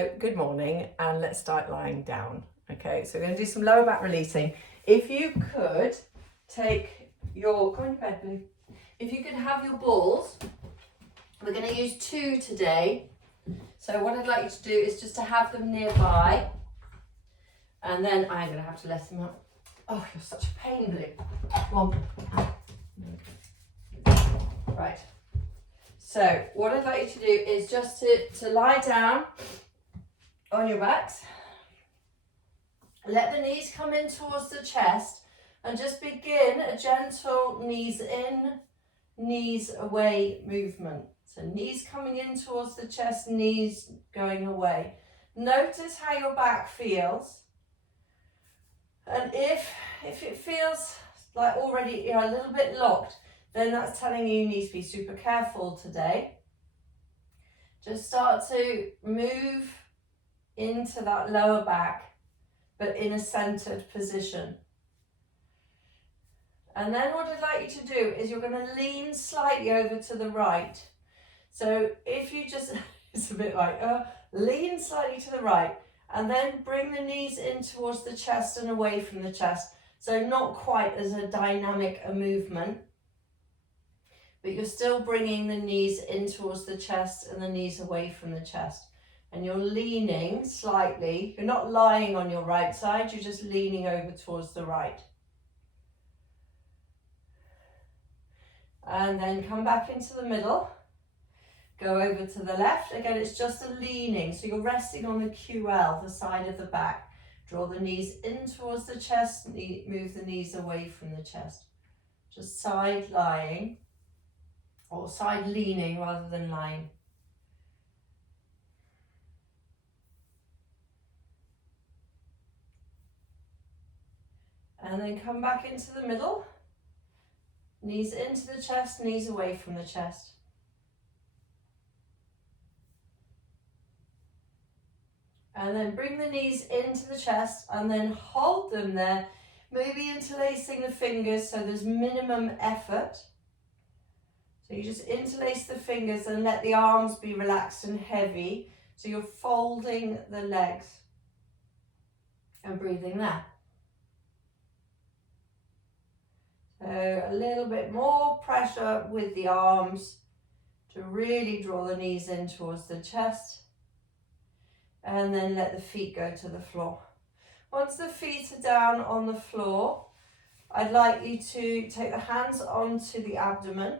Good morning, and let's start lying down. Okay, so we're going to do some lower back releasing. If you could take your, come on your bed, Blue. If you could have your balls, we're going to use 2 today. So what I'd like you to do is just to have them nearby, and then I'm going to have to let them up. Oh, you're such a pain, Blue. Come on. Right. So what I'd like you to do is just to lie down on your backs. Let the knees come in towards the chest and just begin a gentle knees in, knees away movement. So knees coming in towards the chest, knees going away. Notice how your back feels. And if it feels like already you're a little bit locked, then that's telling you need to be super careful today. Just start to move into that lower back, but in a centered position. And then what I'd like you to do is you're going to lean slightly over to the right. So if you just, it's a bit like, lean slightly to the right, and then bring the knees in towards the chest and away from the chest. So not quite as a dynamic a movement, but you're still bringing the knees in towards the chest and the knees away from the chest. And you're leaning slightly. You're not lying on your right side, you're just leaning over towards the right. And then come back into the middle. Go over to the left. Again, it's just a leaning. So you're resting on the QL, the side of the back. Draw the knees in towards the chest, move the knees away from the chest. Just side lying, or side leaning rather than lying. And then come back into the middle. Knees into the chest, knees away from the chest. And then bring the knees into the chest and then hold them there, maybe interlacing the fingers so there's minimum effort. So you just interlace the fingers and let the arms be relaxed and heavy. So you're folding the legs and breathing there. So a little bit more pressure with the arms to really draw the knees in towards the chest. And then let the feet go to the floor. Once the feet are down on the floor, I'd like you to take the hands onto the abdomen.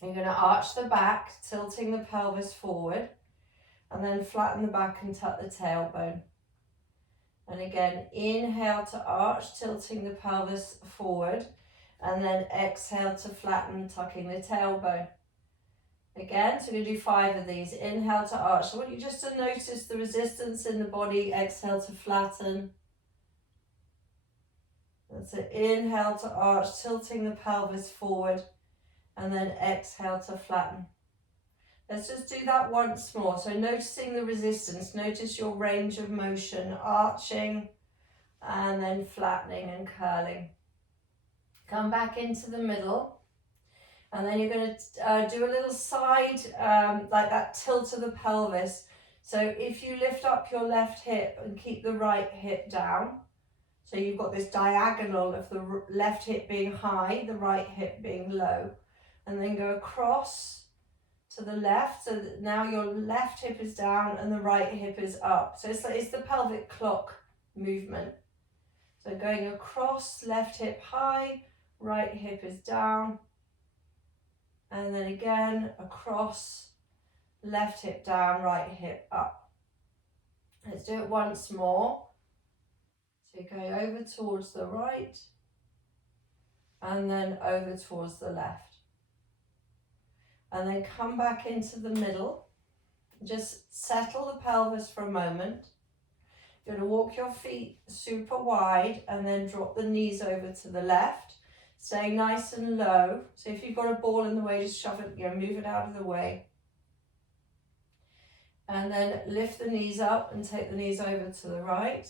You're going to arch the back, tilting the pelvis forward, and then flatten the back and tuck the tailbone. And again, inhale to arch, tilting the pelvis forward, and then exhale to flatten, tucking the tailbone. Again, so we're going to do 5 of these. Inhale to arch. So I want you just to notice the resistance in the body. Exhale to flatten. That's it. Inhale to arch, tilting the pelvis forward, and then exhale to flatten. Let's just do that once more. So noticing the resistance, notice your range of motion, arching and then flattening and curling. Come back into the middle. And then you're going to do a little side, like that tilt of the pelvis. So if you lift up your left hip and keep the right hip down, so you've got this diagonal of the left hip being high, the right hip being low. And then go across to the left, so that now your left hip is down and the right hip is up. So it's the pelvic clock movement. So going across, left hip high, right hip is down. And then again, across, left hip down, right hip up. Let's do it once more. So you're going over towards the right, and then over towards the left. And then come back into the middle. Just settle the pelvis for a moment. You're going to walk your feet super wide, and then drop the knees over to the left. Staying nice and low. So if you've got a ball in the way, just shove it, move it out of the way. And then lift the knees up and take the knees over to the right.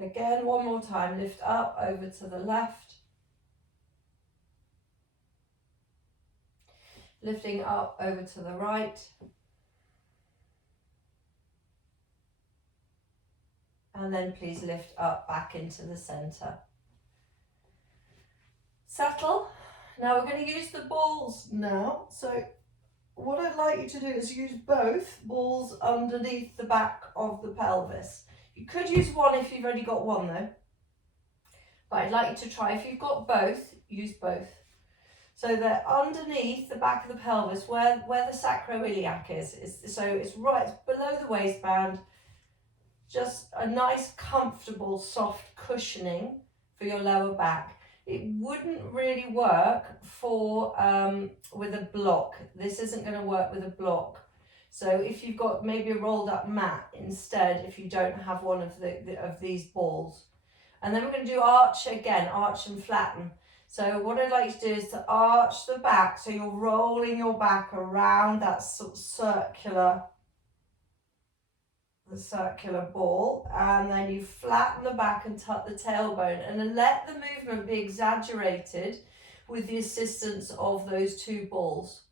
Again, one more time, lift up, over to the left. lifting up over to the right. And then please lift up back into the center. Settle. Now we're going to use the balls now. So what I'd like you to do is use both balls underneath the back of the pelvis. You could use one if you've only got one though. But I'd like you to try, if you've got both, use both. So they're underneath the back of the pelvis where the sacroiliac is. So it's right below the waistband. Just a nice, comfortable, soft cushioning for your lower back. It wouldn't really work for with a block. This isn't going to work with a block. So if you've got maybe a rolled up mat instead, if you don't have one of these balls. And then we're going to do arch again, arch and flatten. So what I'd like to do is to arch the back, so you're rolling your back around that sort of circular ball, and then you flatten the back and tuck the tailbone, and then let the movement be exaggerated with the assistance of those two balls.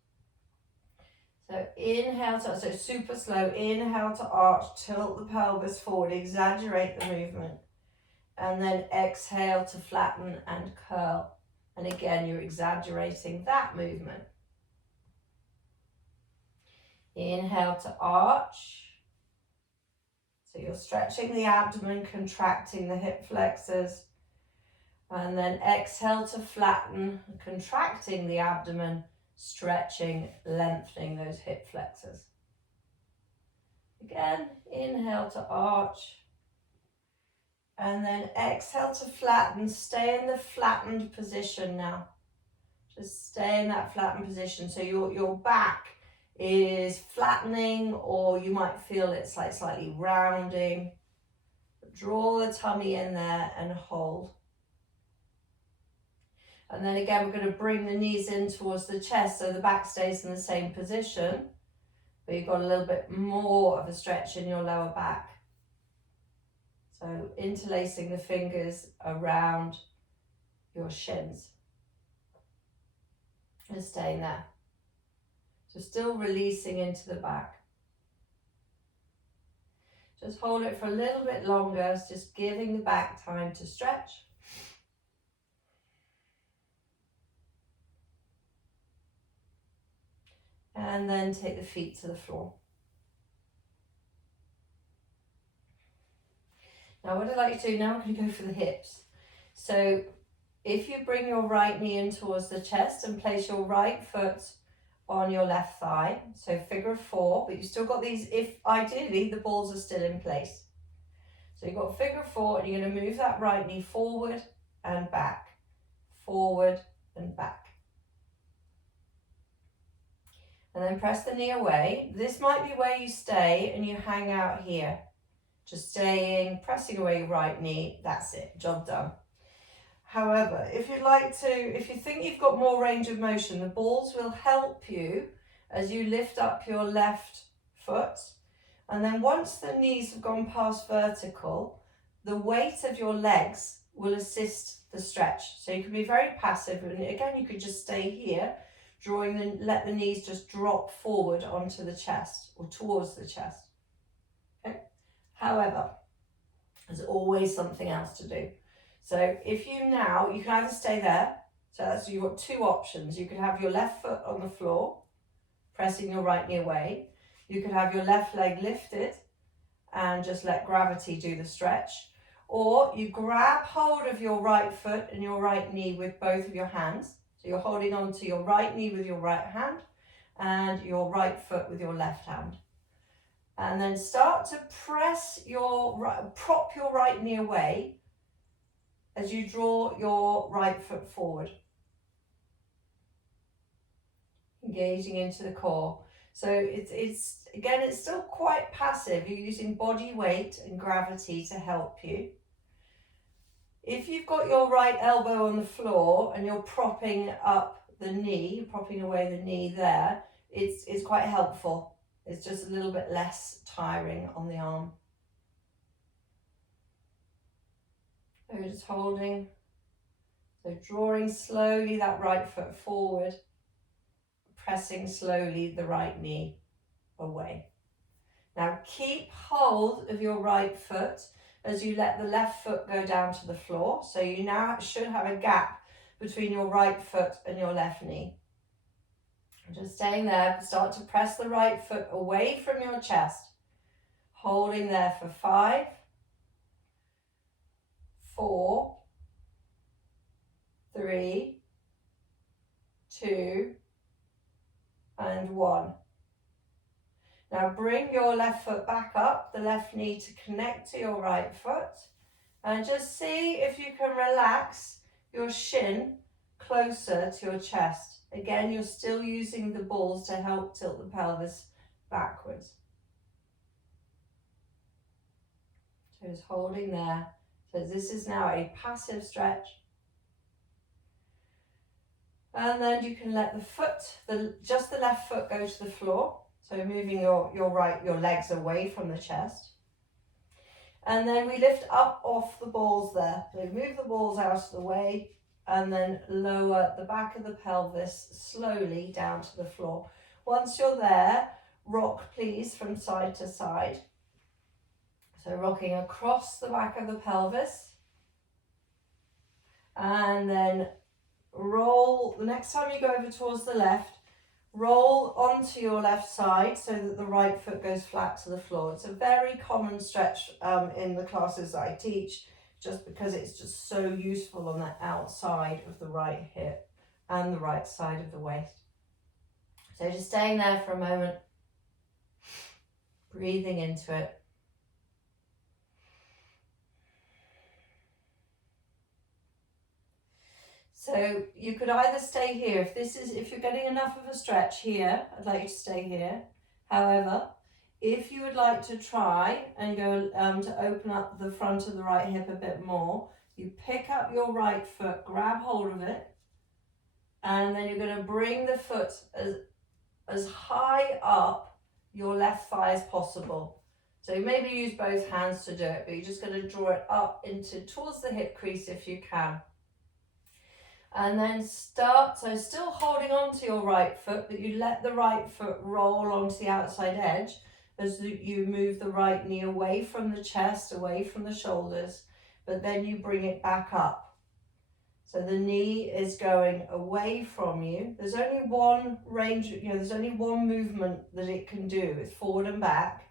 So inhale to, so super slow, inhale to arch, tilt the pelvis forward, exaggerate the movement, and then exhale to flatten and curl. And again, you're exaggerating that movement. Inhale to arch. So you're stretching the abdomen, contracting the hip flexors. And then exhale to flatten, contracting the abdomen, stretching, lengthening those hip flexors. Again, inhale to arch. And then exhale to flatten. Stay in the flattened position now. Just stay in that flattened position. So your back is flattening, or you might feel it's like slightly rounding. Draw the tummy in there and hold. And then again, we're going to bring the knees in towards the chest so the back stays in the same position, but you've got a little bit more of a stretch in your lower back. So interlacing the fingers around your shins and staying there. So still releasing into the back. Just hold it for a little bit longer, just giving the back time to stretch. And then take the feet to the floor. Now what I'd like to do, now I'm going to go for the hips. So if you bring your right knee in towards the chest and place your right foot on your left thigh, so figure of four, but you've still got these, if ideally the balls are still in place. So you've got figure of four, and you're going to move that right knee forward and back, forward and back. And then press the knee away. This might be where you stay and you hang out here. Just staying, pressing away your right knee, that's it, job done. However, if you think you've got more range of motion, the balls will help you as you lift up your left foot. And then once the knees have gone past vertical, the weight of your legs will assist the stretch. So you can be very passive, and again, you could just stay here, let the knees just drop forward onto the chest or towards the chest. Okay. However, there's always something else to do. So if you can either stay there, so you've got two options. You could have your left foot on the floor, pressing your right knee away. You could have your left leg lifted and just let gravity do the stretch. Or you grab hold of your right foot and your right knee with both of your hands. So you're holding on to your right knee with your right hand and your right foot with your left hand. And then start to prop your right knee away as you draw your right foot forward. Engaging into the core. So it's still quite passive. You're using body weight and gravity to help you. If you've got your right elbow on the floor and you're propping up the knee, propping away the knee there, it's quite helpful. It's just a little bit less tiring on the arm. So just holding. So drawing slowly that right foot forward, pressing slowly the right knee away. Now keep hold of your right foot as you let the left foot go down to the floor. So you now should have a gap between your right foot and your left knee. Just staying there, start to press the right foot away from your chest. Holding there for 5, 4, 3, 2, and 1. Now bring your left foot back up, the left knee to connect to your right foot, and just see if you can relax your shin closer to your chest. Again, you're still using the balls to help tilt the pelvis backwards. So just holding there. So this is now a passive stretch. And then you can let the foot, just the left foot go to the floor. So moving your legs away from the chest. And then we lift up off the balls there. So move the balls out of the way and then lower the back of the pelvis slowly down to the floor. Once you're there, rock please from side to side. So rocking across the back of the pelvis. And then roll, the next time you go over towards the left, roll onto your left side so that the right foot goes flat to the floor. It's a very common stretch in the classes that I teach, just because it's just so useful on the outside of the right hip and the right side of the waist. So just staying there for a moment, breathing into it. So you could either stay here, if you're getting enough of a stretch here, I'd like you to stay here. However, if you would like to try and go to open up the front of the right hip a bit more, you pick up your right foot, grab hold of it, and then you're going to bring the foot as high up your left thigh as possible. So maybe use both hands to do it, but you're just going to draw it up towards the hip crease if you can. And then start, so still holding on to your right foot, but you let the right foot roll onto the outside edge as you move the right knee away from the chest, away from the shoulders, but then you bring it back up. So the knee is going away from you. There's only one range, there's only one movement that it can do. It's forward and back,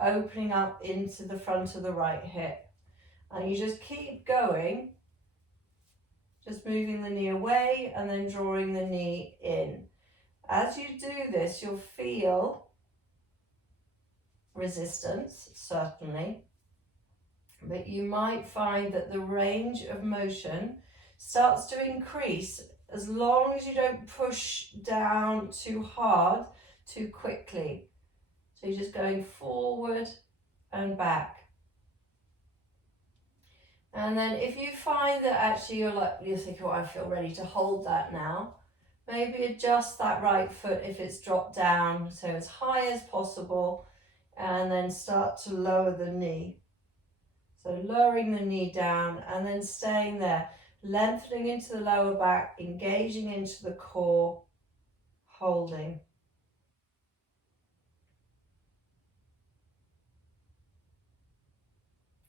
opening up into the front of the right hip. And you just keep going. Just moving the knee away and then drawing the knee in. As you do this, you'll feel resistance, certainly, but you might find that the range of motion starts to increase as long as you don't push down too hard, too quickly. So you're just going forward and back. And then if you find that actually you're thinking, oh, I feel ready to hold that now, maybe adjust that right foot if it's dropped down, so as high as possible, and then start to lower the knee. So lowering the knee down and then staying there, lengthening into the lower back, engaging into the core, holding.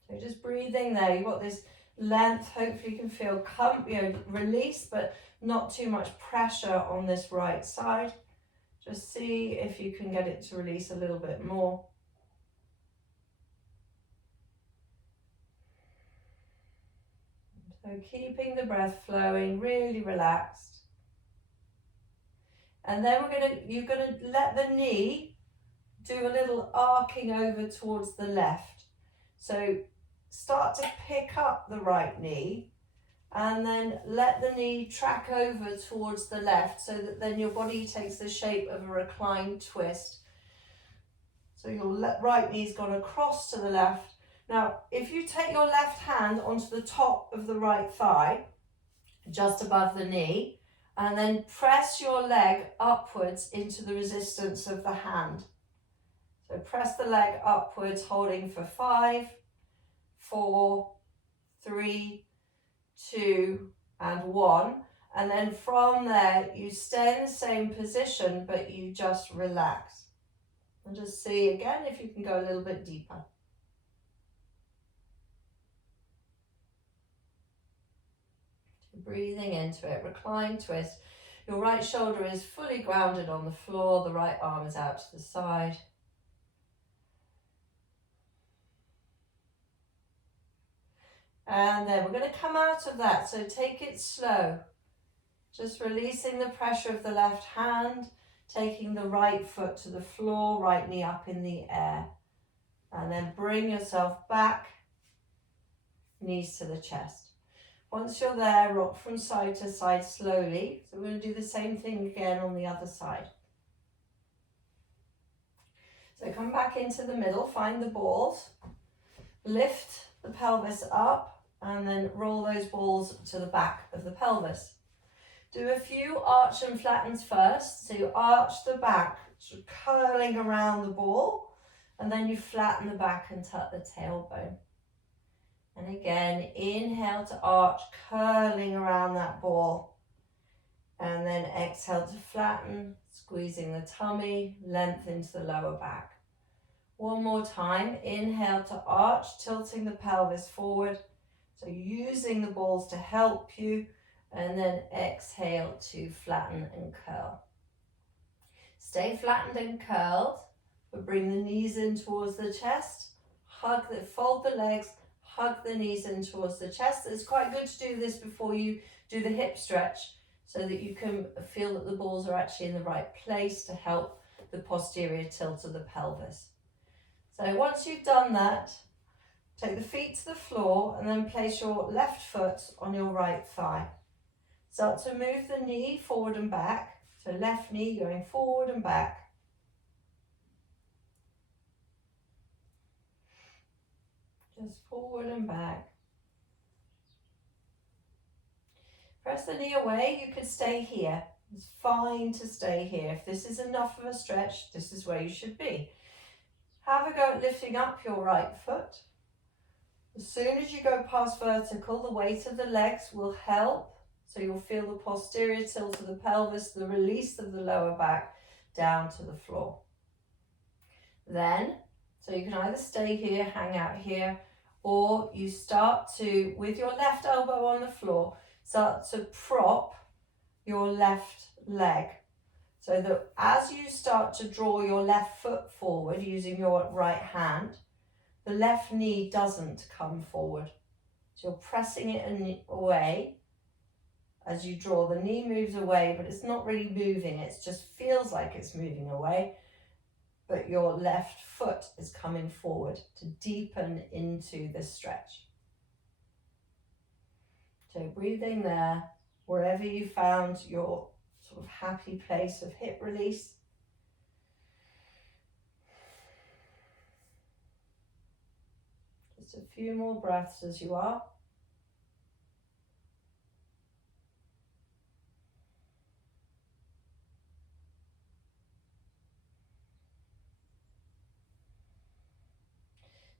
So just breathing there. You've got this length. Hopefully you can feel release, but not too much pressure on this right side. Just see if you can get it to release a little bit more. So keeping the breath flowing, really relaxed. And then you're gonna let the knee do a little arcing over towards the left. So start to pick up the right knee and then let the knee track over towards the left so that then your body takes the shape of a reclined twist. So your right knee's gone across to the left. Now, if you take your left hand onto the top of the right thigh, just above the knee, and then press your leg upwards into the resistance of the hand. So press the leg upwards, holding for 5, 4, 3, 2, and 1. And then from there, you stay in the same position, but you just relax. And just see again if you can go a little bit deeper. Breathing into it, recline twist. Your right shoulder is fully grounded on the floor, the right arm is out to the side. And then we're going to come out of that, so take it slow. Just releasing the pressure of the left hand, taking the right foot to the floor, right knee up in the air. And then bring yourself back, knees to the chest. Once you're there, rock from side to side slowly. So we're going to do the same thing again on the other side. So come back into the middle, find the balls, lift the pelvis up, and then roll those balls to the back of the pelvis. Do a few arch and flattens first. So you arch the back, sort of curling around the ball, and then you flatten the back and tuck the tailbone. And again, inhale to arch, curling around that ball. And then exhale to flatten, squeezing the tummy, length into the lower back. One more time, inhale to arch, tilting the pelvis forward. So using the balls to help you, and then exhale to flatten and curl. Stay flattened and curled, but bring the knees in towards the chest, fold the legs, hug the knees in towards the chest. It's quite good to do this before you do the hip stretch so that you can feel that the balls are actually in the right place to help the posterior tilt of the pelvis. So once you've done that, take the feet to the floor and then place your left foot on your right thigh. Start to move the knee forward and back. So left knee going forward and back. Just forward and back. Press the knee away, you could stay here. It's fine to stay here. If this is enough of a stretch, this is where you should be. Have a go at lifting up your right foot. As soon as you go past vertical, the weight of the legs will help. So you'll feel the posterior tilt of the pelvis, the release of the lower back down to the floor. Then, so you can either stay here, hang out here, or you start to, with your left elbow on the floor, start to prop your left leg. So that as you start to draw your left foot forward using your right hand, the left knee doesn't come forward. So you're pressing it away. As you draw, the knee moves away, but it's not really moving. It just feels like it's moving away. But your left foot is coming forward to deepen into this stretch. So breathing there, wherever you found your sort of happy place of hip release. Just a few more breaths as you are.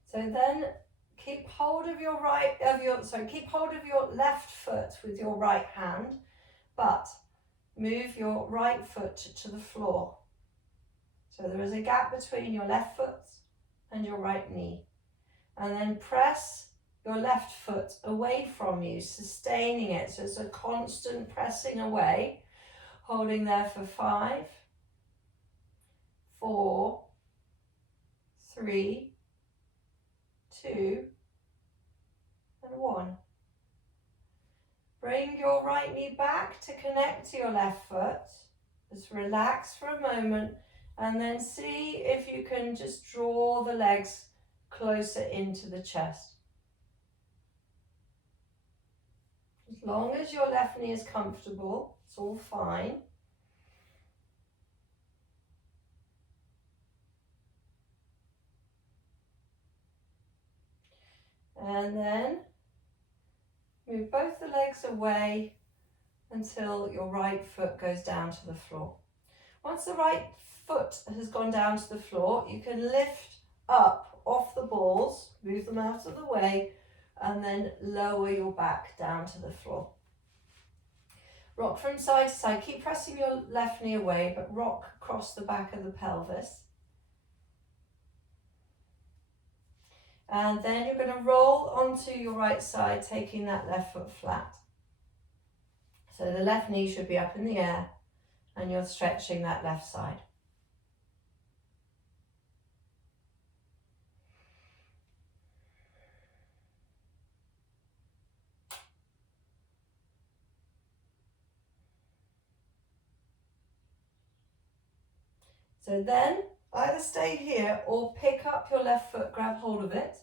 So then keep hold of your left foot with your right hand, but move your right foot to the floor. So there is a gap between your left foot and your right knee. And then press your left foot away from you, sustaining it. So it's a constant pressing away, holding there for 5, 4, 3, 2, and 1. Bring your right knee back to connect to your left foot. Just relax for a moment and then see if you can just draw the legs closer into the chest. As long as your left knee is comfortable, it's all fine. And then move both the legs away until your right foot goes down to the floor. Once the right foot has gone down to the floor, you can lift up off the balls, move them out of the way, and then lower your back down to the floor. Rock from side to side. Keep pressing your left knee away, but rock across the back of the pelvis. And then you're going to roll onto your right side, taking that left foot flat. So the left knee should be up in the air, and you're stretching that left side. So then either stay here or pick up your left foot, grab hold of it.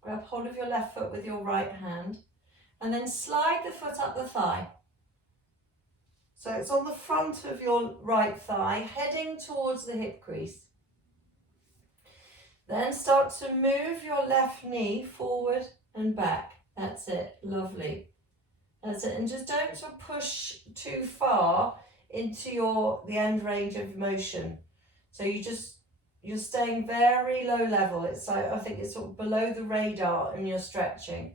Grab hold of your left foot with your right hand and then slide the foot up the thigh. So it's on the front of your right thigh, heading towards the hip crease. Then start to move your left knee forward and back. That's it, lovely. That's it, and just don't sort of push too far into the end range of motion. So you're staying very low level. It's like, I think it's sort of below the radar and you're stretching.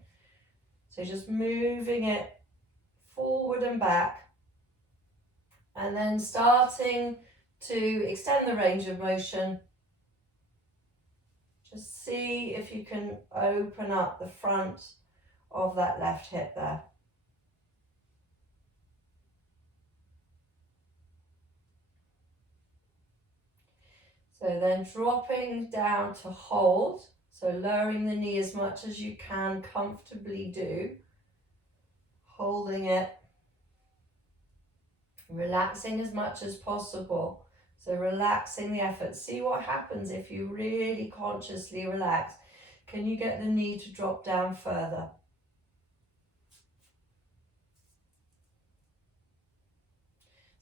So just moving it forward and back. And then starting to extend the range of motion. Just see if you can open up the front of that left hip there. So then dropping down to hold, so lowering the knee as much as you can comfortably do, holding it, relaxing as much as possible. So relaxing the effort. See what happens if you really consciously relax. Can you get the knee to drop down further?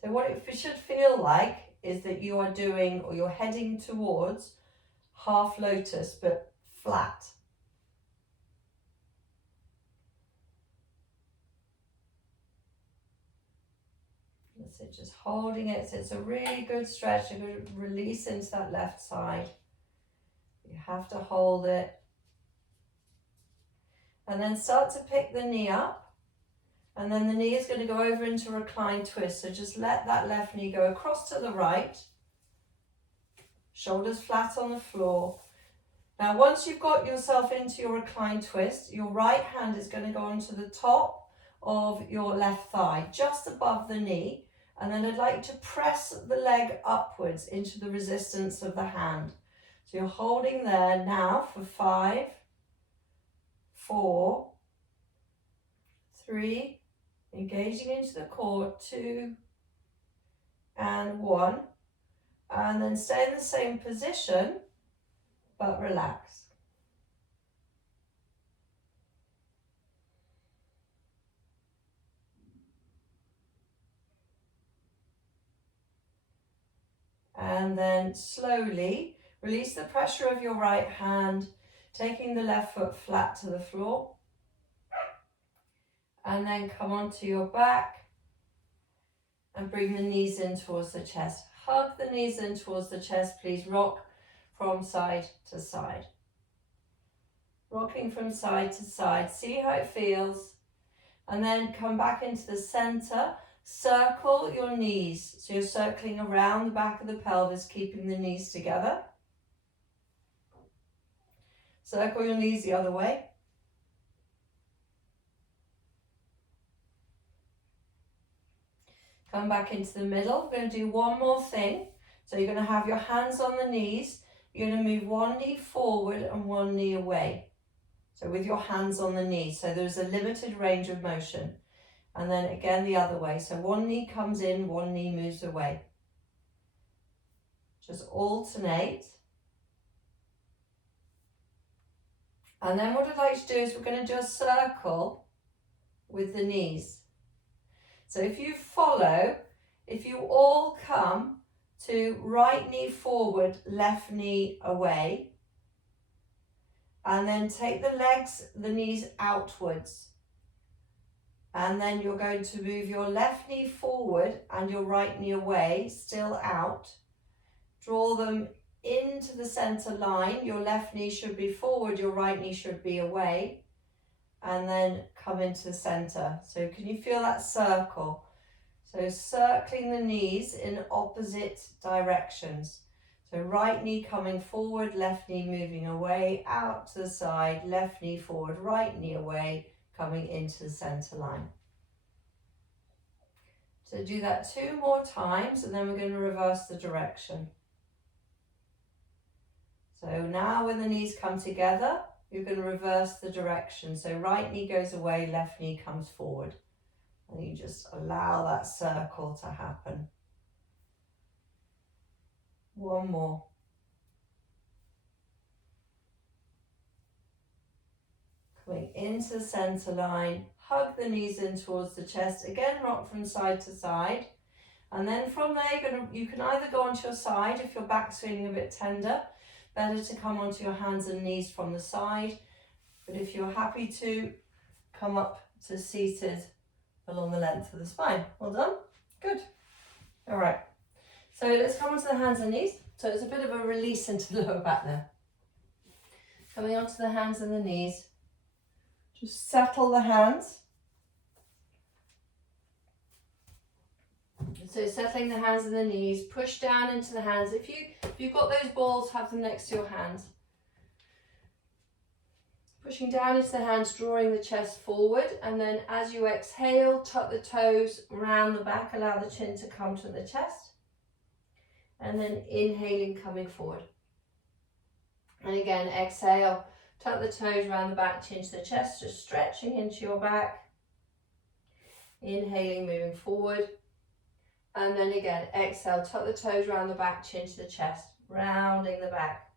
So what it should feel like is that you are doing, or you're heading towards half lotus, but flat. That's it, just holding it. So it's a really good stretch, a good release into that left side. You have to hold it. And then start to pick the knee up. And then the knee is going to go over into reclined twist. So just let that left knee go across to the right. Shoulders flat on the floor. Now, once you've got yourself into your reclined twist, your right hand is going to go onto the top of your left thigh, just above the knee. And then I'd like to press the leg upwards into the resistance of the hand. So you're holding there now for 5, 4, 3, engaging into the core, 2 and 1, and then stay in the same position but relax. And then slowly release the pressure of your right hand, taking the left foot flat to the floor. And then come onto your back and bring the knees in towards the chest. Hug the knees in towards the chest, please. Rock from side to side. Rocking from side to side. See how it feels. And then come back into the center. Circle your knees. So you're circling around the back of the pelvis, keeping the knees together. Circle your knees the other way. Come back into the middle. We're going to do one more thing. So you're going to have your hands on the knees. You're going to move one knee forward and one knee away. So with your hands on the knees. So there's a limited range of motion. And then again the other way. So one knee comes in, one knee moves away. Just alternate. And then what I'd like to do is we're going to do a circle with the knees. So if you follow, if you all come to right knee forward, left knee away, and then take the legs, the knees outwards. And then you're going to move your left knee forward and your right knee away, still out. Draw them into the center line. Your left knee should be forward, your right knee should be away. And then come into the center. So can you feel that circle? So circling the knees in opposite directions. So right knee coming forward, left knee moving away, out to the side, left knee forward, right knee away, coming into the center line. So do that 2 more times and then we're going to reverse the direction. So now when the knees come together, you're going to reverse the direction. So right knee goes away, left knee comes forward. And you just allow that circle to happen. 1 more. Coming into the center line, hug the knees in towards the chest. Again, rock from side to side. And then from there, you can either go onto your side if your back's feeling a bit tender. Better to come onto your hands and knees from the side. But if you're happy to, come up to seated along the length of the spine. Well done. Good. All right. So let's come onto the hands and knees. So it's a bit of a release into the lower back there. Coming onto the hands and the knees. Just settle the hands. So settling the hands and the knees. Push down into the hands. If you've got those balls, have them next to your hands. Pushing down into the hands, drawing the chest forward, and then as you exhale, tuck the toes around the back, allow the chin to come to the chest, and then inhaling, coming forward. And again, exhale, tuck the toes around the back, chin to the chest, just stretching into your back. Inhaling, moving forward, and then again, exhale, tuck the toes around the back, chin to the chest, rounding the back.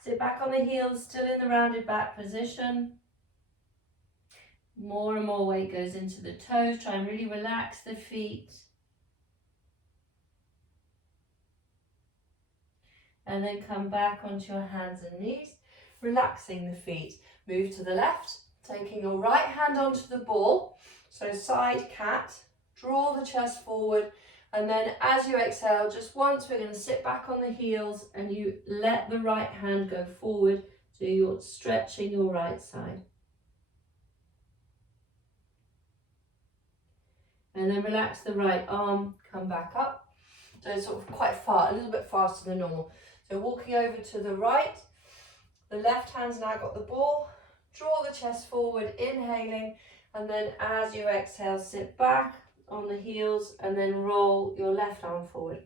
Sit back on the heels, still in the rounded back position. More and more weight goes into the toes. Try and really relax the feet. And then come back onto your hands and knees, relaxing the feet. Move to the left, taking your right hand onto the ball. So side cat, draw the chest forward. And then as you exhale, just once, we're going to sit back on the heels and you let the right hand go forward. So you're stretching your right side. And then relax the right arm, come back up. So it's sort of quite far, a little bit faster than normal. So walking over to the right, the left hand's now got the ball. Draw the chest forward, inhaling. And then as you exhale, sit back on the heels and then roll your left arm forward.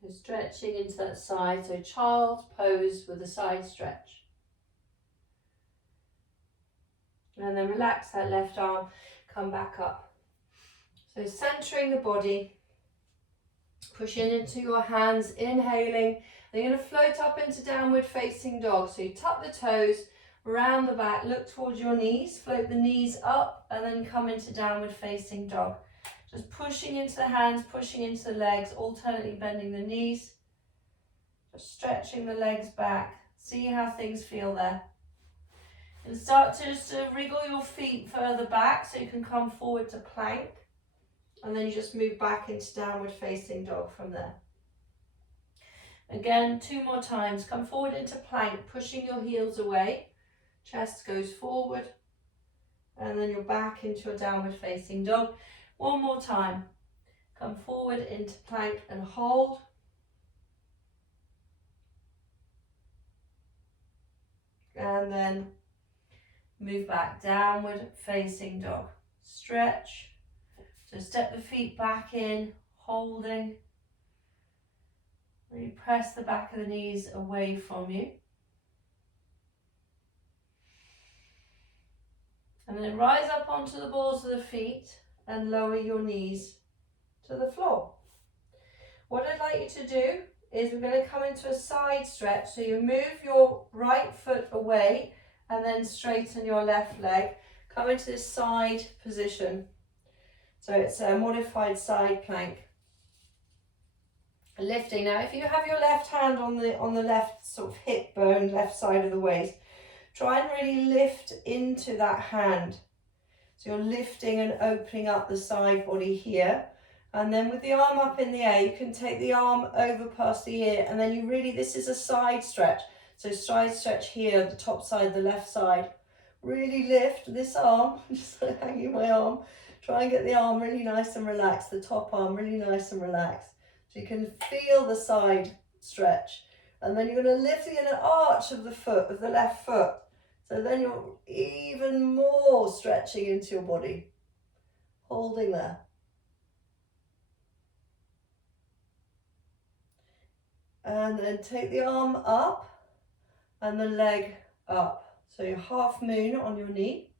So stretching into that side, so child's pose with a side stretch. And then relax that left arm, come back up. So centering the body, pushing into your hands, inhaling. Then you're going to float up into downward facing dog. So you tuck the toes, round the back, look towards your knees, float the knees up and then come into downward facing dog. Just pushing into the hands, pushing into the legs, alternately bending the knees. Just stretching the legs back. See how things feel there. And start to just wriggle your feet further back so you can come forward to plank. And then you just move back into downward facing dog from there. Again, 2 more times. Come forward into plank, pushing your heels away. Chest goes forward, and then you're back into a downward facing dog. 1 more time. Come forward into plank and hold. And then move back, downward facing dog. Stretch. So step the feet back in, holding. Really press the back of the knees away from you. And then rise up onto the balls of the feet and lower your knees to the floor. What I'd like you to do is we're going to come into a side stretch. So you move your right foot away and then straighten your left leg. Come into this side position. So it's a modified side plank. Lifting. Now if you have your left hand on the left sort of hip bone, left side of the waist, try and really lift into that hand. So you're lifting and opening up the side body here. And then with the arm up in the air, you can take the arm over past the ear. And then you really, this is a side stretch. So side stretch here, the top side, the left side. Really lift this arm, just hanging my arm. Try and get the arm really nice and relaxed, the top arm really nice and relaxed. So you can feel the side stretch. And then you're going to lift the inner arch of the foot, of the left foot. So then you're even more stretching into your body. Holding there. And then take the arm up and the leg up. So you're half moon on your knee.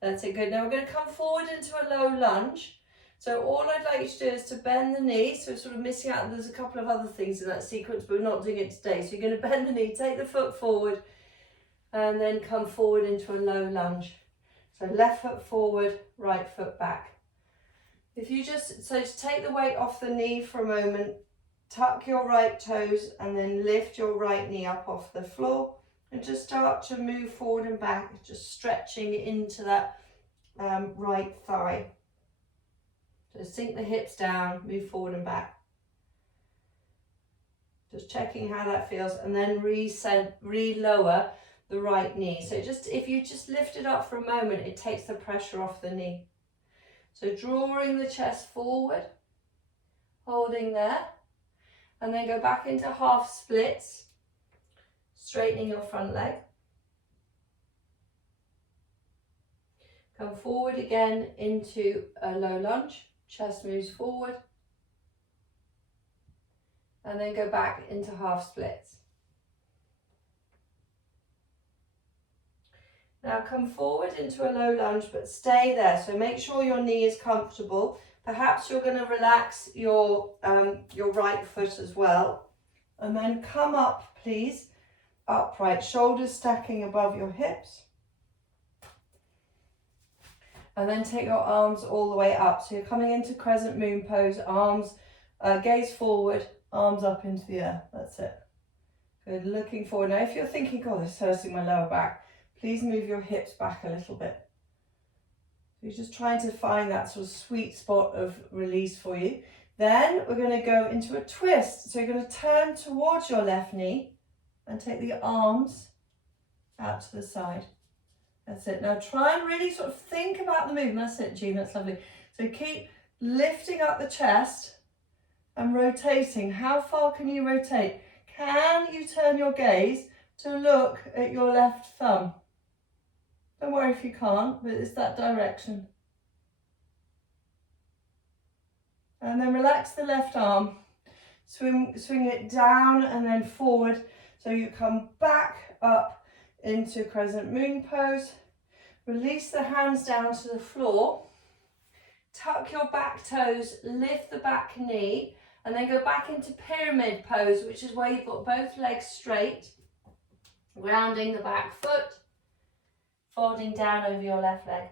That's it, good. Now we're going to come forward into a low lunge. So all I'd like you to do is to bend the knee. So sort of missing out, there's a couple of other things in that sequence, but we're not doing it today. So you're going to bend the knee, take the foot forward, and then come forward into a low lunge. So left foot forward, right foot back. If you just, so to take the weight off the knee for a moment, tuck your right toes and then lift your right knee up off the floor and just start to move forward and back, just stretching into that right thigh. So sink the hips down, move forward and back. Just checking how that feels, and then re-lower the right knee. So just, if you just lift it up for a moment, it takes the pressure off the knee. So drawing the chest forward, holding there, and then go back into half splits, straightening your front leg. Come forward again into a low lunge, chest moves forward, and then go back into half splits. Now come forward into a low lunge, but stay there. So make sure your knee is comfortable. Perhaps you're going to relax your right foot as well. And then come up, please, upright, shoulders stacking above your hips. And then take your arms all the way up. So you're coming into crescent moon pose, arms, gaze forward, arms up into the air. That's it. Good, looking forward. Now if you're thinking, God, this is hurting my lower back, please move your hips back a little bit. So you're just trying to find that sort of sweet spot of release for you. Then we're going to go into a twist. So you're going to turn towards your left knee and take the arms out to the side. That's it. Now try and really sort of think about the movement. That's it, Jean, that's lovely. So keep lifting up the chest and rotating. How far can you rotate? Can you turn your gaze to look at your left thumb? Don't worry if you can't, but it's that direction. And then relax the left arm. Swing it down and then forward. So you come back up into crescent moon pose. Release the hands down to the floor. Tuck your back toes, lift the back knee, and then go back into pyramid pose, which is where you've got both legs straight, rounding the back foot, folding down over your left leg.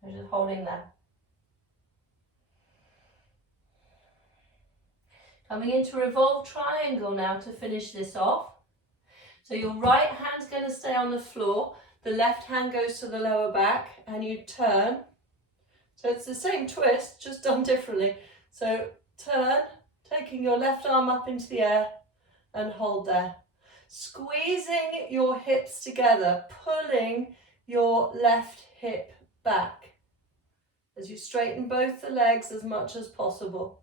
So just holding there. Coming into revolve triangle now to finish this off. So your right hand's going to stay on the floor, the left hand goes to the lower back, and you turn. So it's the same twist, just done differently. So turn, taking your left arm up into the air and hold there. Squeezing your hips together, pulling your left hip back as you straighten both the legs as much as possible.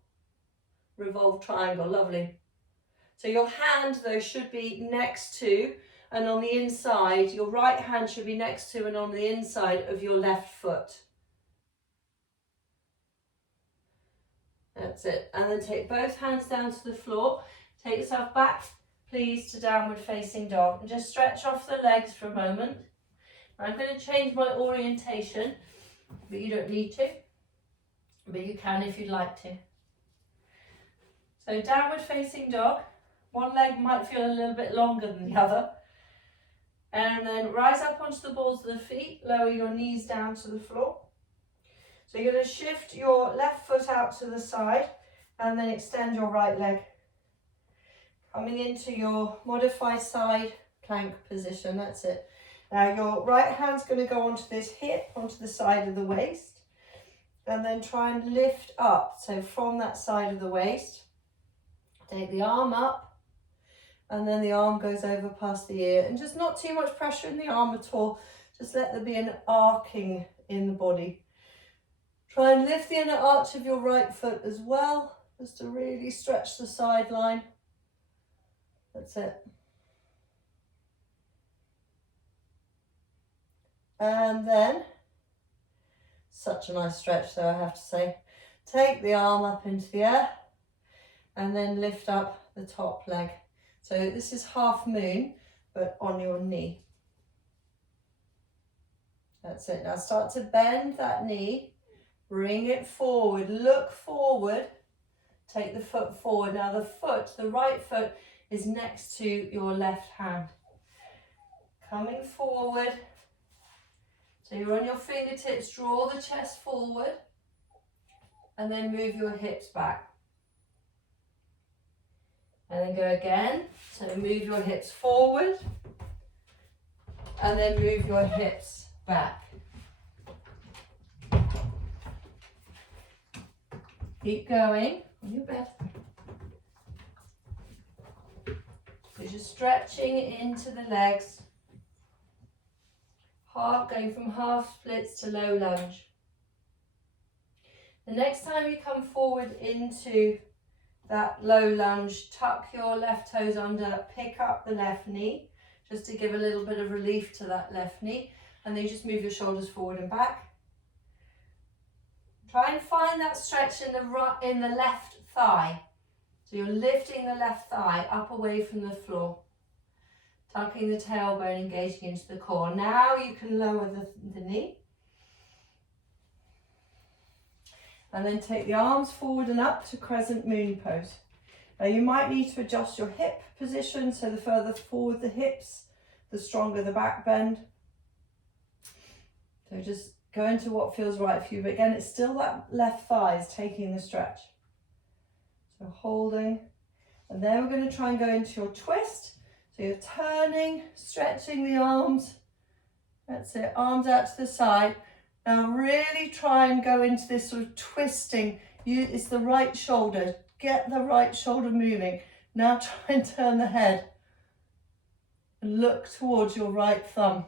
Revolve triangle, lovely. So your hand though should be next to and on the inside, your right hand should be next to and on the inside of your left foot. That's it. And then take both hands down to the floor. Take yourself back, please, to downward facing dog. And just stretch off the legs for a moment. I'm going to change my orientation, but you don't need to. But you can if you'd like to. So downward facing dog. One leg might feel a little bit longer than the other. And then rise up onto the balls of the feet. Lower your knees down to the floor. So you're going to shift your left foot out to the side and then extend your right leg. Coming into your modified side plank position, that's it. Now your right hand's going to go onto this hip, onto the side of the waist, and then try and lift up. So from that side of the waist, take the arm up and then the arm goes over past the ear, and just not too much pressure in the arm at all. Just let there be an arcing in the body. Try and lift the inner arch of your right foot as well, just to really stretch the sideline. That's it. And then, such a nice stretch though, I have to say. Take the arm up into the air and then lift up the top leg. So this is half moon, but on your knee. That's it. Now start to bend that knee, bring it forward, look forward, take the foot forward. Now the right foot is next to your left hand. Coming forward. So you're on your fingertips, draw the chest forward and then move your hips back. And then go again. So move your hips forward and then move your hips back. Keep going on your bed. So just stretching into the legs. Going from half splits to low lunge. The next time you come forward into that low lunge, tuck your left toes under, pick up the left knee, just to give a little bit of relief to that left knee, and then you just move your shoulders forward and back. Try and find that stretch in the left thigh. So you're lifting the left thigh up away from the floor. Tucking the tailbone, engaging into the core. Now you can lower the knee. And then take the arms forward and up to crescent moon pose. Now you might need to adjust your hip position, so the further forward the hips, the stronger the back bend. So just go into what feels right for you. But again, it's still that left thigh is taking the stretch. So holding. And then we're going to try and go into your twist. So you're turning, stretching the arms. That's it, arms out to the side. Now really try and go into this sort of twisting. It's the right shoulder. Get the right shoulder moving. Now try and turn the head. And look towards your right thumb.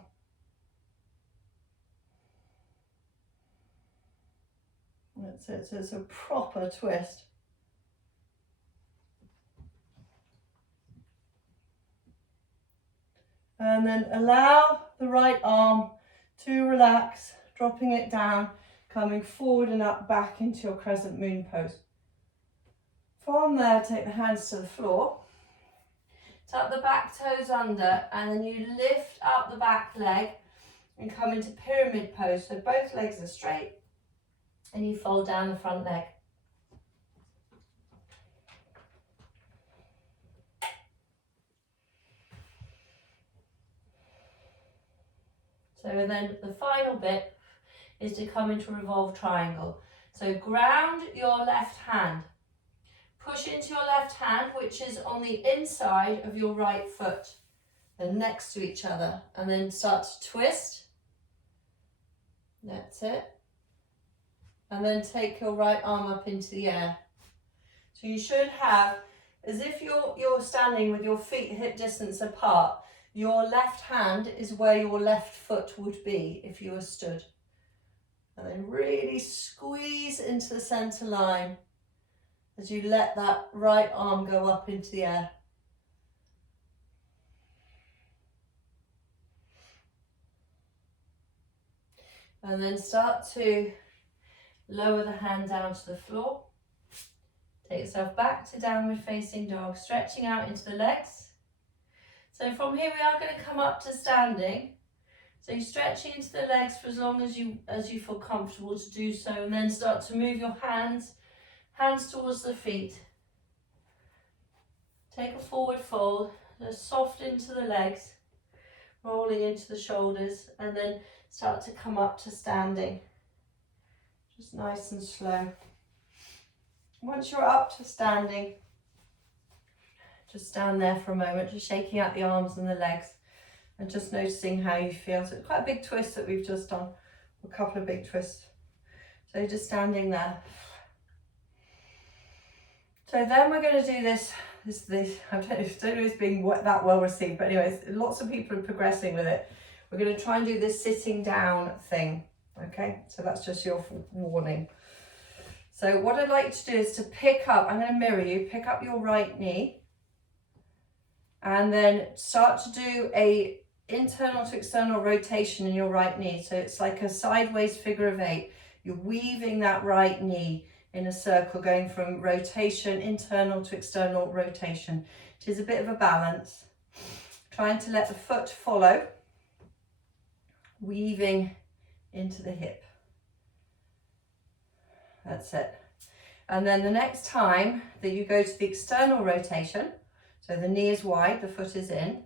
That's it, so it's a proper twist. And then allow the right arm to relax, dropping it down, coming forward and up back into your crescent moon pose. From there, take the hands to the floor. Tuck the back toes under, and then you lift up the back leg and come into pyramid pose. So both legs are straight and you fold down the front leg. So then the final bit is to come into revolved triangle. So ground your left hand. Push into your left hand, which is on the inside of your right foot. They're next to each other. And then start to twist. That's it. And then take your right arm up into the air. So you should have, as if you're standing with your feet hip distance apart, your left hand is where your left foot would be if you were stood. And then really squeeze into the center line as you let that right arm go up into the air. And then start to lower the hand down to the floor. Take yourself back to downward facing dog, stretching out into the legs. So from here we are going to come up to standing. So you're stretching into the legs for as long as you feel comfortable to do so, and then start to move your hands towards the feet. Take a forward fold, just soft into the legs, rolling into the shoulders, and then start to come up to standing. Just nice and slow. Once you're up to standing, just stand there for a moment, just shaking out the arms and the legs and just noticing how you feel. So it's quite a big twist that we've just done, a couple of big twists. So just standing there. So then we're going to do this I don't know if it's being that well received, but anyways, lots of people are progressing with it. We're going to try and do this sitting down thing. Okay, so that's just your warning. So what I'd like to do is to pick up, I'm going to mirror you, pick up your right knee and then start to do a internal to external rotation in your right knee. So it's like a sideways figure of 8. You're weaving that right knee in a circle, going from rotation, internal to external rotation. It is a bit of a balance. Trying to let the foot follow, weaving into the hip. That's it. And then the next time that you go to the external rotation, so the knee is wide, the foot is in,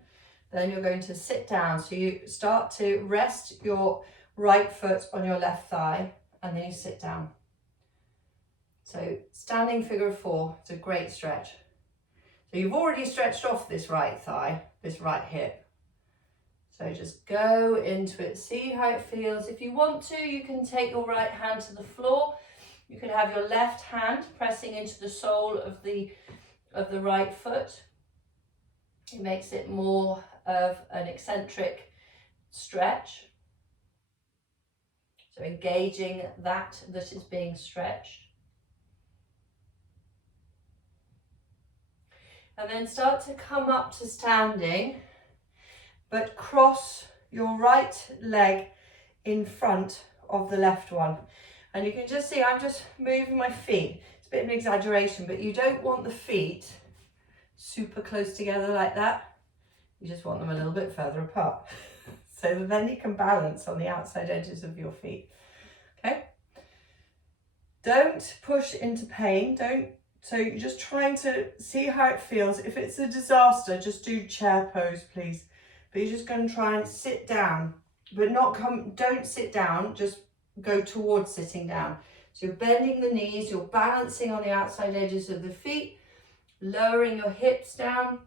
then you're going to sit down. So you start to rest your right foot on your left thigh and then you sit down. So standing figure of 4, it's a great stretch. So you've already stretched off this right thigh, this right hip. So just go into it, see how it feels. If you want to, you can take your right hand to the floor. You can have your left hand pressing into the sole of the right foot. It makes it more of an eccentric stretch. So engaging that is being stretched. And then start to come up to standing, but cross your right leg in front of the left one. And you can just see I'm just moving my feet. It's a bit of an exaggeration, but you don't want the feet super close together like that. You just want them a little bit further apart. So that then you can balance on the outside edges of your feet. Okay? Don't push into pain. So you're just trying to see how it feels. If it's a disaster, just do chair pose, please. But you're just going to try and sit down, but don't sit down, just go towards sitting down. So you're bending the knees, you're balancing on the outside edges of the feet, lowering your hips down,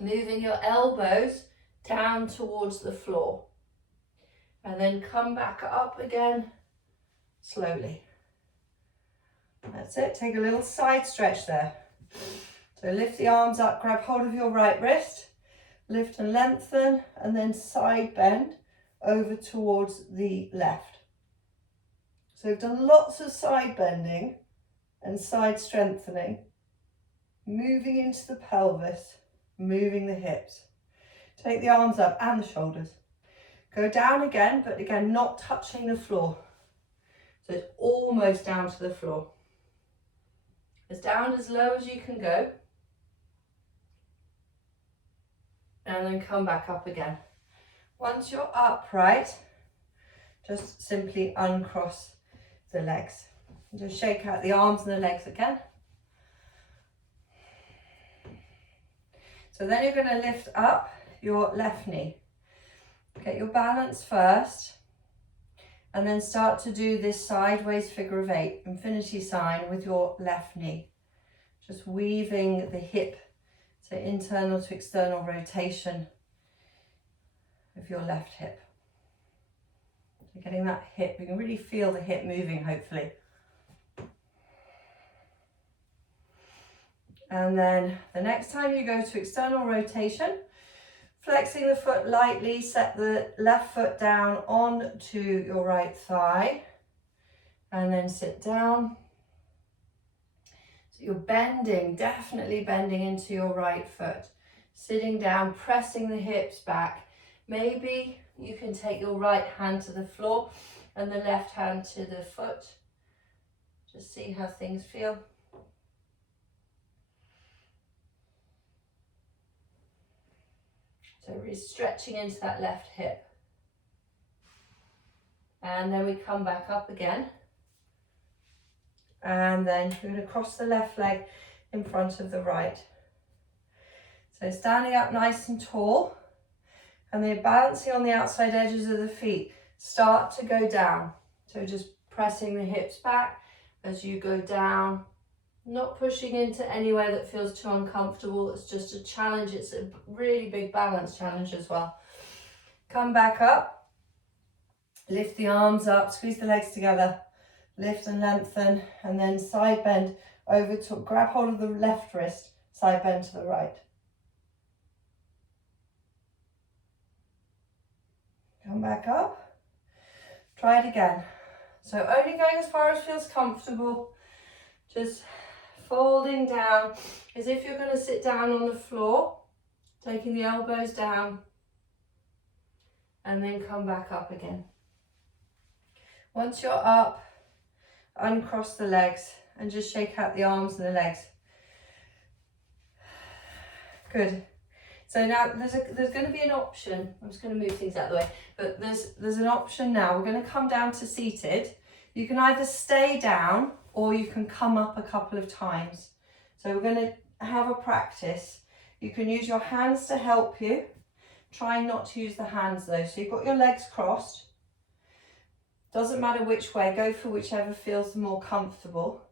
moving your elbows down towards the floor. And then come back up again, slowly. That's it, take a little side stretch there. So lift the arms up, grab hold of your right wrist, lift and lengthen, and then side bend over towards the left. So we've done lots of side bending and side strengthening, moving into the pelvis, moving the hips. Take the arms up and the shoulders. Go down again, but again, not touching the floor. So it's almost down to the floor. It's down as low as you can go. And then come back up again. Once you're upright, just simply uncross the legs. Just shake out the arms and the legs again. So then you're going to lift up your left knee. Get your balance first. And then start to do this sideways figure of 8, infinity sign with your left knee. Just weaving the hip, so internal to external rotation of your left hip. So getting that hip, you can really feel the hip moving, hopefully. And then the next time you go to external rotation, flexing the foot lightly, set the left foot down onto your right thigh and then sit down. So you're bending, definitely bending into your right foot. Sitting down, pressing the hips back. Maybe you can take your right hand to the floor and the left hand to the foot. Just see how things feel. So really stretching into that left hip. And then we come back up again. And then you're going to cross the left leg in front of the right. So standing up nice and tall. And then balancing on the outside edges of the feet. Start to go down. So just pressing the hips back as you go down. Not pushing into anywhere that feels too uncomfortable. It's just a challenge. It's a really big balance challenge as well. Come back up. Lift the arms up. Squeeze the legs together. Lift and lengthen. And then side bend over to grab hold of the left wrist. side bend to the right. Come back up. Try it again. So only going as far as feels comfortable. Just folding down as if you're going to sit down on the floor, taking the elbows down, and then come back up again. Once you're up, uncross the legs and just shake out the arms and the legs. Good. So now there's going to be an option. I'm just going to move things out of the way, but there's an option now. We're going to come down to seated. You can either stay down or you can come up a couple of times. So we're going to have a practice. You can use your hands to help you. Try not to use the hands though. So you've got your legs crossed. Doesn't matter which way, go for whichever feels the more comfortable.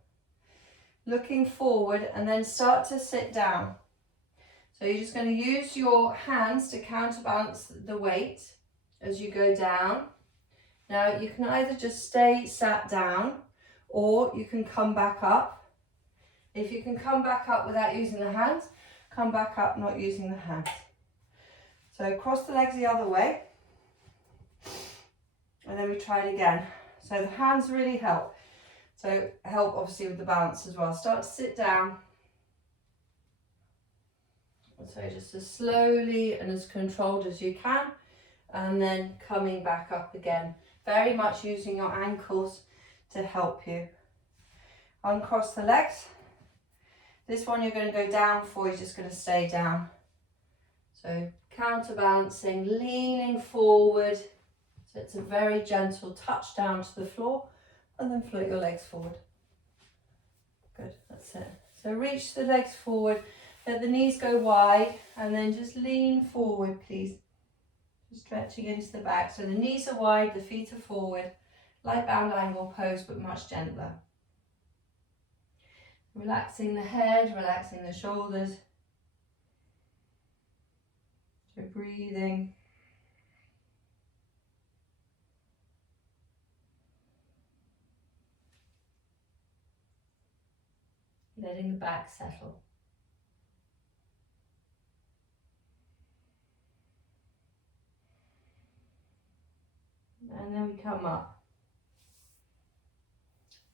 Looking forward and then start to sit down. So you're just going to use your hands to counterbalance the weight as you go down. Now you can either just stay sat down or you can come back up. If you can come back up without using the hands, come back up not using the hands. So cross the legs the other way. And then we try it again. So the hands really help. So help obviously with the balance as well. Start to sit down. So just as slowly and as controlled as you can. And then coming back up again. Very much using your ankles to help you. Uncross the legs. This one you're going to go down for, you're just going to stay down. So counterbalancing, leaning forward. So it's a very gentle touch down to the floor and then float your legs forward. Good, that's it. So reach the legs forward, let the knees go wide and then just lean forward, please. Just stretching into the back. So the knees are wide, the feet are forward. Light bound angle pose, but much gentler. Relaxing the head, relaxing the shoulders. So breathing. Letting the back settle. And then we come up.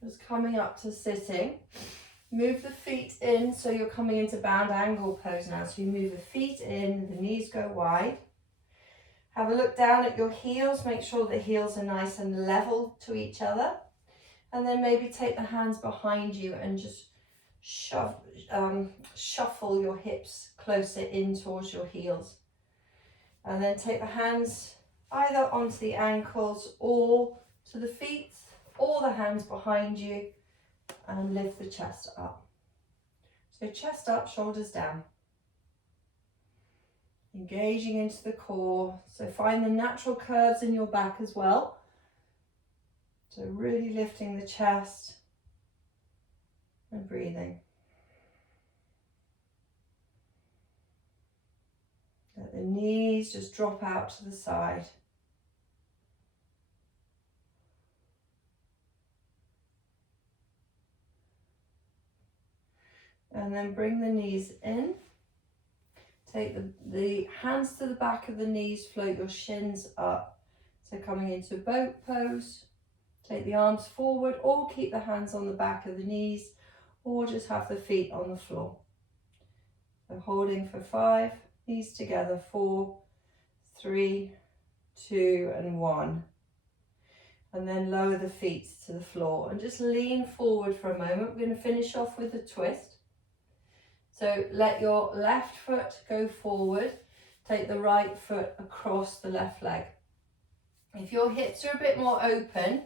Just coming up to sitting. Move the feet in, so you're coming into bound angle pose now. So you move the feet in, the knees go wide. Have a look down at your heels. Make sure the heels are nice and level to each other. And then maybe take the hands behind you and just shuffle your hips closer in towards your heels. And then take the hands either onto the ankles or to the feet, or the hands behind you, and lift the chest up. So chest up, shoulders down. Engaging into the core. So find the natural curves in your back as well. So really lifting the chest and breathing. Let the knees just drop out to the side. And then bring the knees in. Take the hands to the back of the knees, float your shins up. So coming into boat pose. Take the arms forward or keep the hands on the back of the knees or just have the feet on the floor. So holding for 5, knees together, 4, 3, 2 and 1. And then lower the feet to the floor and just lean forward for a moment. We're going to finish off with a twist. So let your left foot go forward, take the right foot across the left leg. If your hips are a bit more open,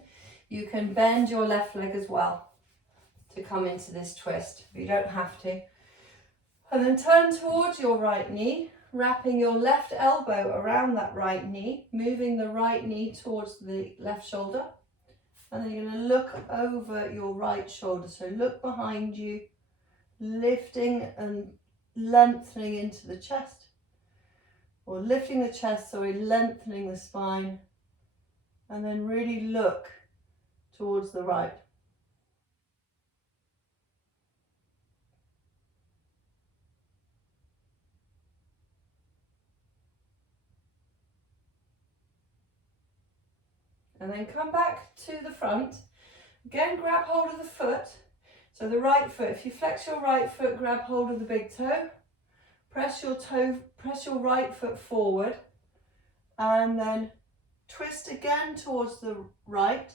you can bend your left leg as well to come into this twist. You don't have to. And then turn towards your right knee, wrapping your left elbow around that right knee, moving the right knee towards the left shoulder. And then you're going to look over your right shoulder. So look behind you, lifting and lengthening into the chest, or lifting the chest, sorry, lengthening the spine, and then really look towards the right. And then come back to the front. Again, grab hold of the foot. So the right foot, if you flex your right foot, grab hold of the big toe. Press your right foot forward. And then twist again towards the right,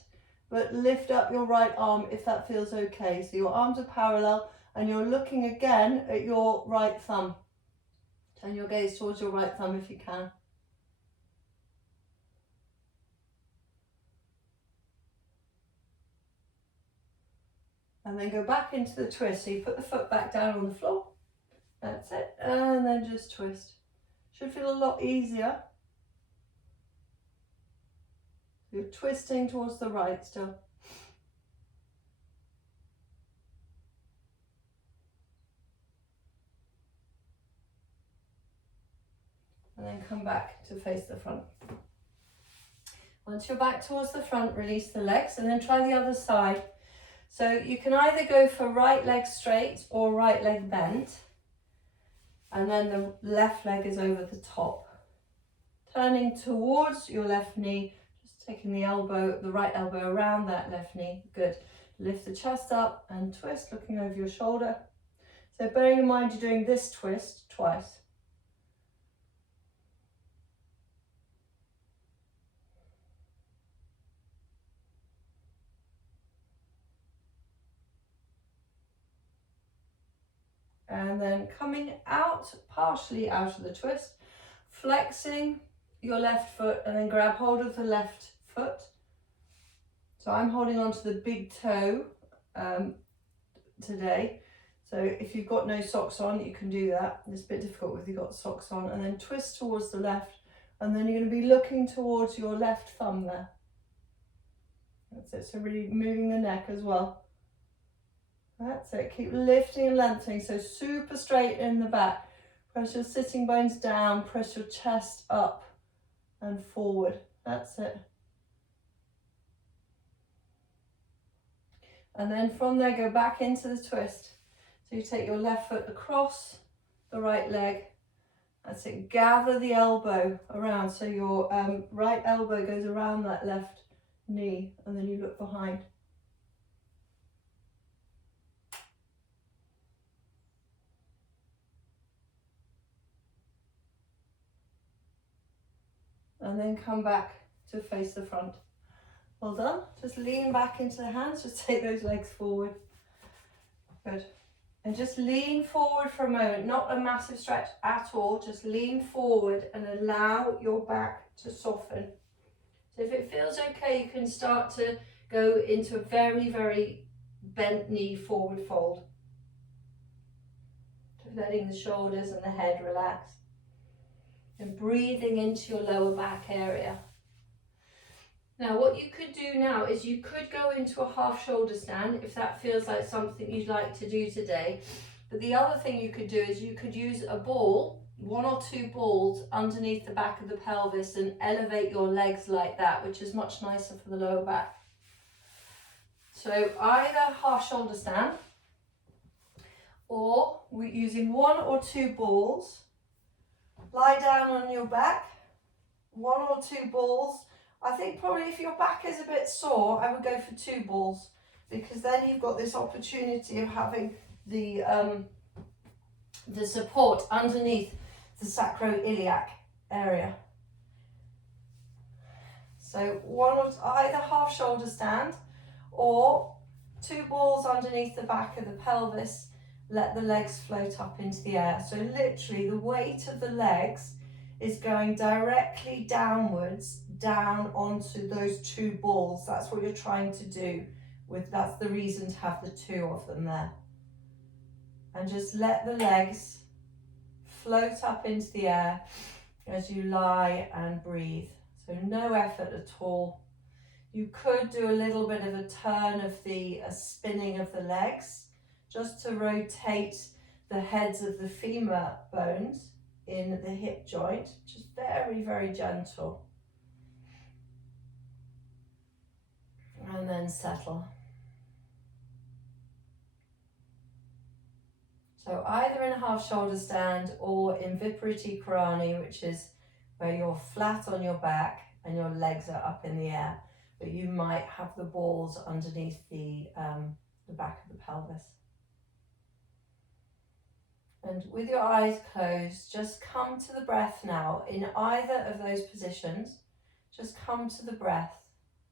but lift up your right arm if that feels okay. So your arms are parallel and you're looking again at your right thumb. Turn your gaze towards your right thumb if you can. And then go back into the twist. So you put the foot back down on the floor. That's it. And then just twist. Should feel a lot easier. You're twisting towards the right still. And then come back to face the front. Once you're back towards the front, release the legs and then try the other side. So you can either go for right leg straight or right leg bent. And then the left leg is over the top. Turning towards your left knee, just taking the right elbow around that left knee. Good. Lift the chest up and twist, looking over your shoulder. So bearing in mind you're doing this twist twice. And then coming out, partially out of the twist, flexing your left foot and then grab hold of the left foot. So I'm holding on to the big toe today. So if you've got no socks on, you can do that. It's a bit difficult if you've got socks on. And then twist towards the left. And then you're going to be looking towards your left thumb there. That's it. So really moving the neck as well. That's it. Keep lifting and lengthening. So super straight in the back. Press your sitting bones down. Press your chest up and forward. That's it. And then from there, go back into the twist. So you take your left foot across the right leg. That's it. Gather the elbow around. So your right elbow goes around that left knee. And then you look behind. And then come back to face the front. Well done. Just lean back into the hands. Just take those legs forward. Good. And just lean forward for a moment. Not a massive stretch at all. Just lean forward and allow your back to soften. So if it feels okay, you can start to go into a very, very bent knee forward fold. Just letting the shoulders and the head relax. And breathing into your lower back area. Now what you could do now is you could go into a half shoulder stand if that feels like something you'd like to do today. But the other thing you could do is you could use a ball, 1 or 2 balls underneath the back of the pelvis and elevate your legs like that, which is much nicer for the lower back. So either half shoulder stand or we're using 1 or 2 balls. Lie down on your back, 1 or 2 balls. I think probably if your back is a bit sore, I would go for 2 balls because then you've got this opportunity of having the support underneath the sacroiliac area. So either half shoulder stand or 2 balls underneath the back of the pelvis. Let the legs float up into the air. So literally the weight of the legs is going directly downwards, down onto those 2 balls. That's what you're trying to do. That's the reason to have the 2 of them there. And just let the legs float up into the air as you lie and breathe. So no effort at all. You could do a little bit of a turn of a spinning of the legs, just to rotate the heads of the femur bones in the hip joint, just very, very gentle. And then settle. So either in a half shoulder stand or in Vipariti Karani, which is where you're flat on your back and your legs are up in the air. but you might have the balls underneath the back of the pelvis. And with your eyes closed, just come to the breath now. In either of those positions, just come to the breath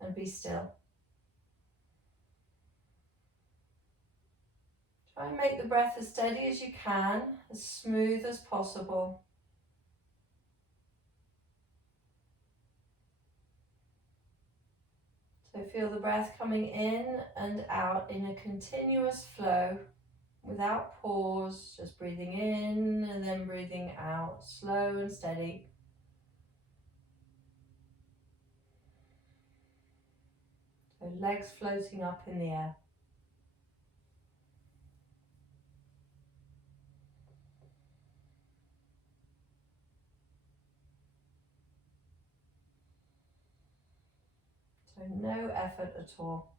and be still. Try and make the breath as steady as you can, as smooth as possible. So feel the breath coming in and out in a continuous flow, without pause, just breathing in and then breathing out, slow and steady. So legs floating up in the air. So no effort at all.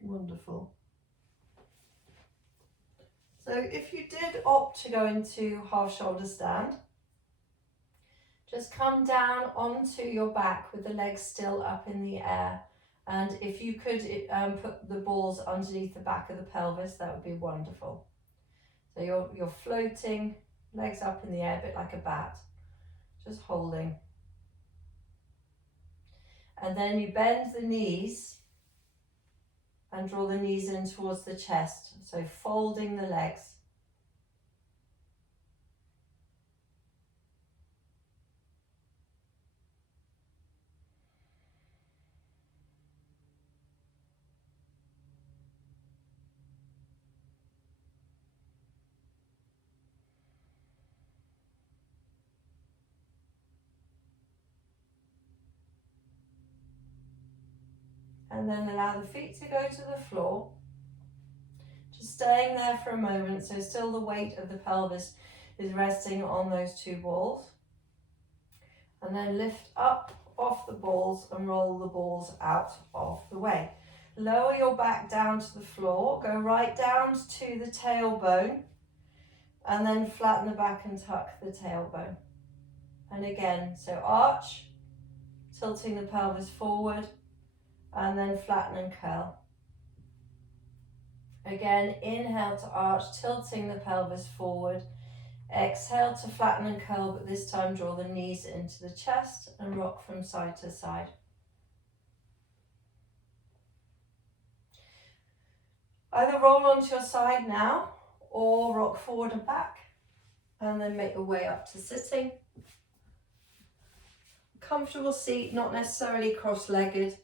Wonderful. So if you did opt to go into half shoulder stand, just come down onto your back with the legs still up in the air. And if you could put the balls underneath the back of the pelvis, that would be wonderful. So you're floating, legs up in the air, a bit like a bat, just holding. And then you bend the knees and draw the knees in towards the chest, so folding the legs. And then allow the feet to go to the floor. Just staying there for a moment, so still the weight of the pelvis is resting on those two balls. And then lift up off the balls and roll the balls out of the way. Lower your back down to the floor, go right down to the tailbone, and then flatten the back and tuck the tailbone. And again, so arch, tilting the pelvis forward, and then flatten and curl. Again, inhale to arch, tilting the pelvis forward. Exhale to flatten and curl, but this time draw the knees into the chest and rock from side to side. Either roll onto your side now or rock forward and back, and then make your way up to sitting. Comfortable seat, not necessarily cross-legged.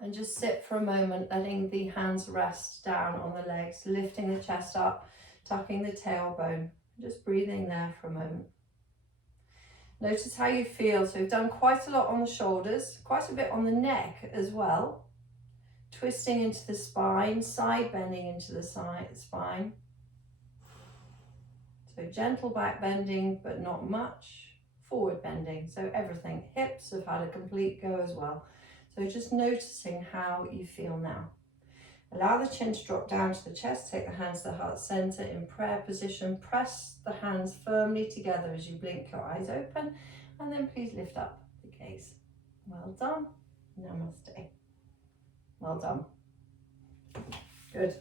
And just sit for a moment, letting the hands rest down on the legs, lifting the chest up, tucking the tailbone, just breathing there for a moment. Notice how you feel. So we've done quite a lot on the shoulders, quite a bit on the neck as well. Twisting into the spine, side bending into the spine. So gentle back bending, but not much. Forward bending, so everything. Hips have had a complete go as well. So just noticing how you feel now. Allow the chin to drop down to the chest, take the hands to the heart center in prayer position. Press the hands firmly together as you blink your eyes open, and then please lift up the gaze. Well done. Namaste. Well done. Good.